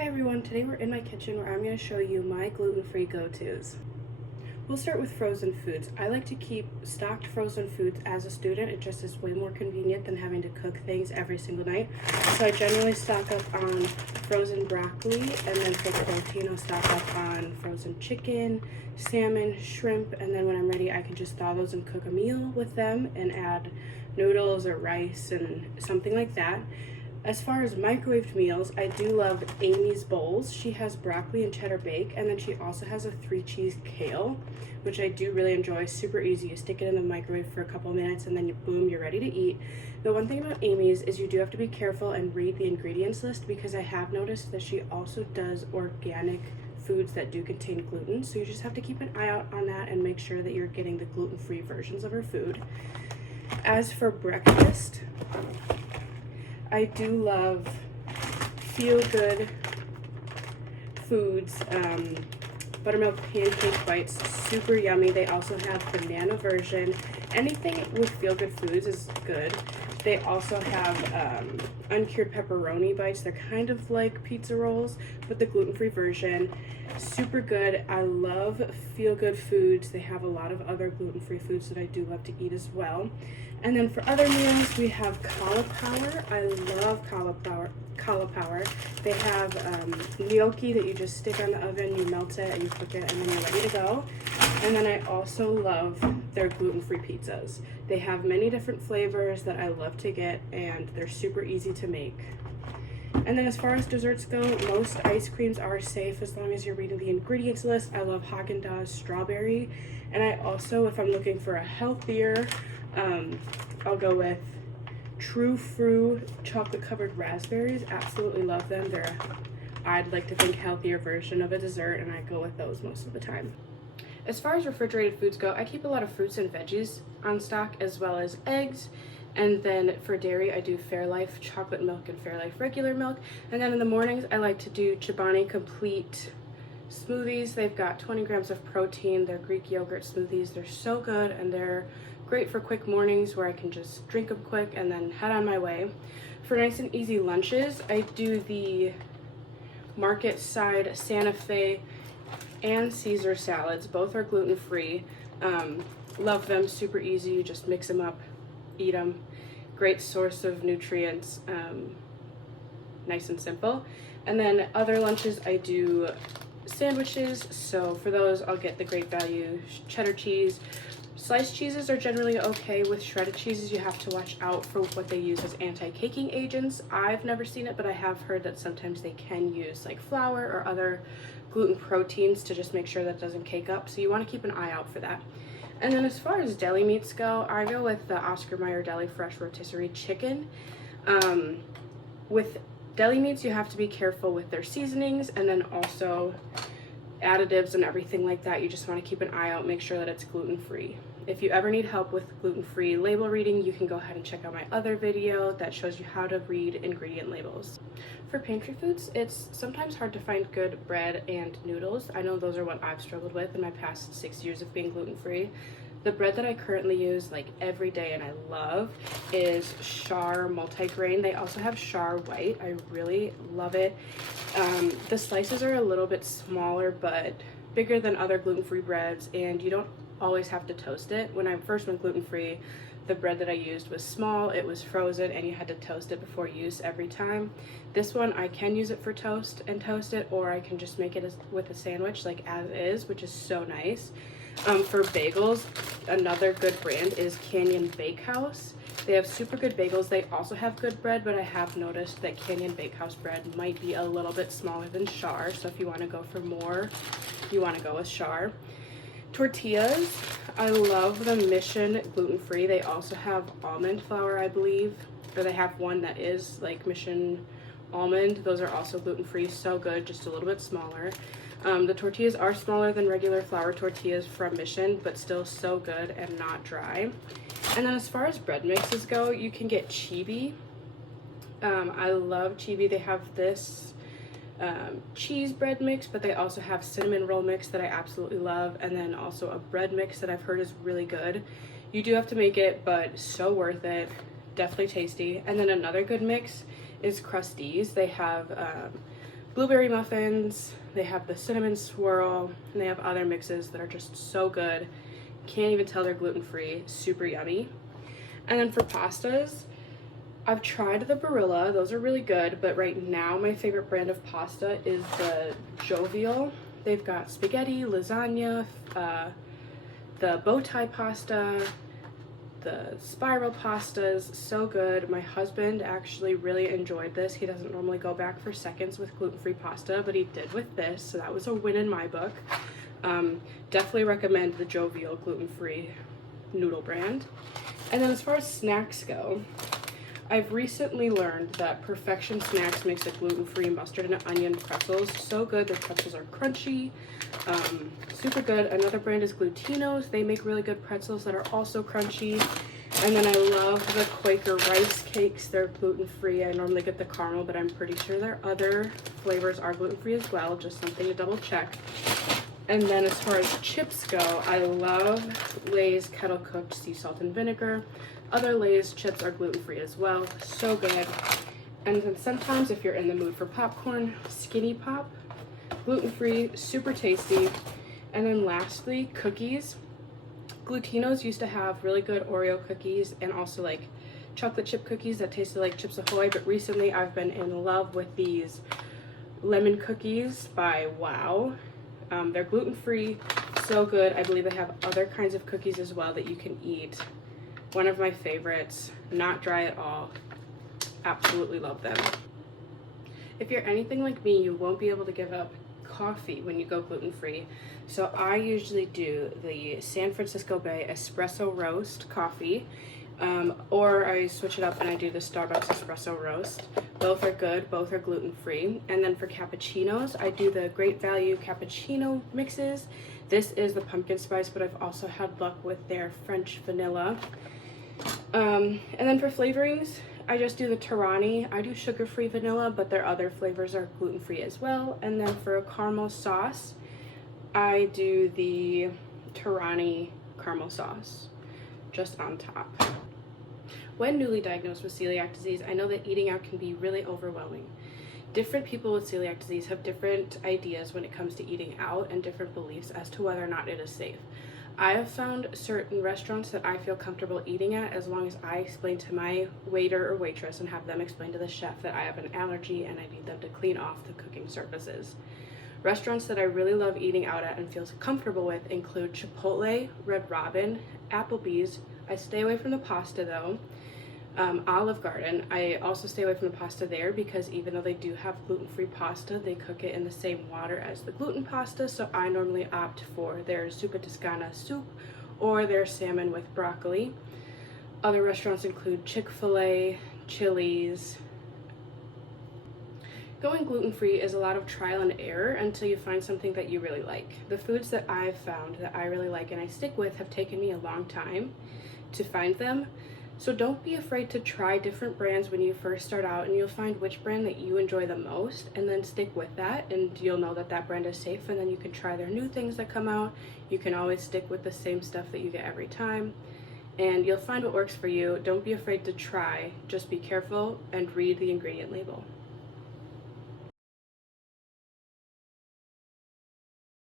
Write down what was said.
Hi everyone, today we're in my kitchen where I'm going to show you my gluten-free go-tos. We'll start with frozen foods. I like to keep stocked frozen foods as a student. It just is way more convenient than having to cook things every single night. So I generally stock up on frozen broccoli, and then for protein I'll stock up on frozen chicken, salmon, shrimp, and then when I'm ready I can just thaw those and cook a meal with them and add noodles or rice and something like that. As far as microwaved meals, I do love Amy's Bowls. She has broccoli and cheddar bake, and then she also has a 3-cheese kale, which I do really enjoy. Super easy. You stick it in the microwave for a couple minutes and then boom, you're ready to eat. The one thing about Amy's is you do have to be careful and read the ingredients list, because I have noticed that she also does organic foods that do contain gluten, so you just have to keep an eye out on that and make sure that you're getting the gluten-free versions of her food. As for breakfast, I do love feel-good foods. Buttermilk pancake bites, super yummy. They also have banana version. Anything with feel-good foods is good. They also have uncured pepperoni bites. They're kind of like pizza rolls, but the gluten-free version. Super good. I love feel-good foods. They have a lot of other gluten-free foods that I do love to eat as well. And then for other meals, we have cauliflower. I love cauliflower. They have gnocchi that you just stick on the oven, you melt it, and you cook it, and then you're ready to go. And then I also love their gluten-free pizzas. They have many different flavors that I love to get, and they're super easy to make. And then as far as desserts go, most ice creams are safe as long as you're reading the ingredients list. I love Haagen-Dazs strawberry. And I also, if I'm looking for a healthier, I'll go with True Fruit chocolate covered raspberries. Absolutely love them. They're, I'd like to think, healthier version of a dessert, and I go with those most of the time. As far as refrigerated foods go, I keep a lot of fruits and veggies on stock, as well as eggs. And then for dairy, I do Fairlife chocolate milk and Fairlife regular milk. And then in the mornings, I like to do Chobani Complete smoothies. They've got 20 grams of protein. They're Greek yogurt smoothies. They're so good, and they're great for quick mornings where I can just drink them quick and then head on my way. For nice and easy lunches, I do the Market Side Santa Fe and Caesar salads. Both are gluten-free. Love them, super easy. You just mix them up, eat them. Great source of nutrients, nice and simple. And then other lunches, I do sandwiches. So for those, I'll get the Great Value cheddar cheese. Sliced cheeses are generally okay. With shredded cheeses, you have to watch out for what they use as anti-caking agents. I've never seen it, but I have heard that sometimes they can use like flour or other gluten proteins to just make sure that it doesn't cake up. So you want to keep an eye out for that. And then as far as deli meats go, I go with the Oscar Mayer Deli Fresh Rotisserie Chicken. With deli meats, you have to be careful with their seasonings, and then also additives and everything like that. You just want to keep an eye out, make sure that it's gluten-free. If you ever need help with gluten-free label reading, you can go ahead and check out my other video that shows you how to read ingredient labels. For pantry foods, it's sometimes hard to find good bread and noodles. I know those are what I've struggled with in my past 6 years of being gluten-free. The bread that I currently use like every day and I love is Char multigrain. They also have Char white. I really love it. The slices are a little bit smaller but bigger than other gluten-free breads, and you don't always have to toast it. When I first went gluten-free, the bread that I used was small, it was frozen, and you had to toast it before use every time. This one, I can use it for toast and toast it, or I can just make it with a sandwich like as is, which is so nice. For bagels, another good brand is Canyon Bakehouse. They have super good bagels. They also have good bread, but I have noticed that Canyon Bakehouse bread might be a little bit smaller than Char, so if you want to go for more, you want to go with Char. Tortillas, I love the Mission gluten-free. They also have almond flour, I believe, or they have one that is like Mission almond. Those are also gluten-free, so good, just a little bit smaller. The tortillas are smaller than regular flour tortillas from Mission, but still so good and not dry. And then as far as bread mixes go, you can get Chibi. I love Chibi. They have this cheese bread mix, but they also have cinnamon roll mix that I absolutely love, and then also a bread mix that I've heard is really good. You do have to make it, but so worth it. Definitely tasty. And then another good mix is Krusteaz. They have blueberry muffins, they have the cinnamon swirl, and they have other mixes that are just so good. Can't even tell they're gluten-free, super yummy. And then for pastas, I've tried the Barilla, those are really good, but right now my favorite brand of pasta is the Jovial. They've got spaghetti, lasagna, the bow tie pasta, the spiral pastas, so good. My husband actually really enjoyed this. He doesn't normally go back for seconds with gluten-free pasta, but he did with this, so that was a win in my book. Definitely recommend the Jovial gluten-free noodle brand. And then as far as snacks go, I've recently learned that Perfection Snacks makes a gluten-free mustard and onion pretzels. So good. Their pretzels are crunchy, super good. Another brand is Glutinos. They make really good pretzels that are also crunchy. And then I love the Quaker rice cakes. They're gluten-free. I normally get the caramel, but I'm pretty sure their other flavors are gluten-free as well. Just something to double check. And then as far as chips go, I love Lay's kettle cooked sea salt and vinegar. Other Lay's chips are gluten-free as well. So good. And then sometimes if you're in the mood for popcorn, Skinny Pop, gluten-free, super tasty. And then lastly, cookies. Glutinos used to have really good Oreo cookies and also like chocolate chip cookies that tasted like Chips Ahoy, but recently I've been in love with these lemon cookies by Wow. They're gluten-free, so good. I believe they have other kinds of cookies as well that you can eat. One of my favorites, not dry at all. Absolutely love them. If you're anything like me, you won't be able to give up coffee when you go gluten-free. So I usually do the San Francisco Bay Espresso Roast coffee, or I switch it up and I do the Starbucks Espresso Roast. Both are good, both are gluten-free. And then for cappuccinos, I do the Great Value cappuccino mixes. This is the pumpkin spice, but I've also had luck with their French vanilla. And then for flavorings, I just do the Torani. I do sugar-free vanilla, but their other flavors are gluten-free as well. And then for a caramel sauce, I do the Torani caramel sauce just on top. When newly diagnosed with celiac disease, I know that eating out can be really overwhelming. Different people with celiac disease have different ideas when it comes to eating out and different beliefs as to whether or not it is safe. I have found certain restaurants that I feel comfortable eating at as long as I explain to my waiter or waitress and have them explain to the chef that I have an allergy and I need them to clean off the cooking surfaces. Restaurants that I really love eating out at and feel comfortable with include Chipotle, Red Robin, Applebee's. I stay away from the pasta though. Olive Garden, I also stay away from the pasta there because even though they do have gluten-free pasta, they cook it in the same water as the gluten pasta, so I normally opt for their Zuppa Toscana soup or their salmon with broccoli. Other restaurants include Chick-fil-A, Chili's. Going gluten-free is a lot of trial and error until you find something that you really like. The foods that I've found that I really like and I stick with have taken me a long time to find them. So don't be afraid to try different brands when you first start out, and you'll find which brand that you enjoy the most and then stick with that, and you'll know that that brand is safe, and then you can try their new things that come out. You can always stick with the same stuff that you get every time, and you'll find what works for you. Don't be afraid to try. Just be careful and read the ingredient label.